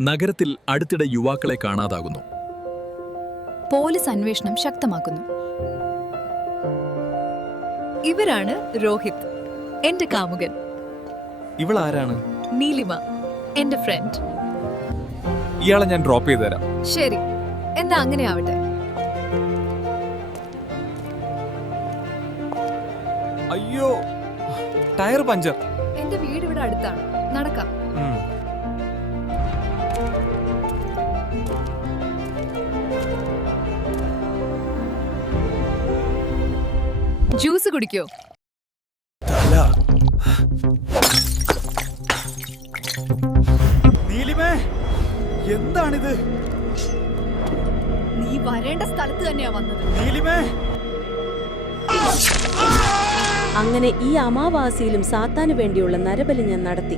നഗരത്തിൽ അടുത്തിടെ യുവാക്കളെ കാണാതാകുന്നു. പോലീസ് അന്വേഷണം ശക്തമാക്കുന്നു. ഇവരാണ് രോഹിത്, എന്റെ കാമുകൻ. ഇവളാരാണ്? നീലിമ, എന്റെ ഫ്രണ്ട്. ഇയാളെ ഞാൻ ഡ്രോപ്പ് ചെയ്തു തരാം. ശരി, എന്നാ അങ്ങനെ ആവട്ടെ. അയ്യോ, ടയർ പഞ്ചർ. എന്റെ വീട് ഇവിടെ അടുത്താണ്, നടക്കാം. ജ്യൂസ് കുടിക്കോ? നീലിമേ, എന്താണിത്? നീ വരേണ്ട സ്ഥലത്ത് തന്നെയാ വന്നത്. നീലിമേ, അങ്ങനെ ഈ അമാവാസിയിലും സാത്താന് വേണ്ടിയുള്ള നരബലി ഞാൻ നടത്തി.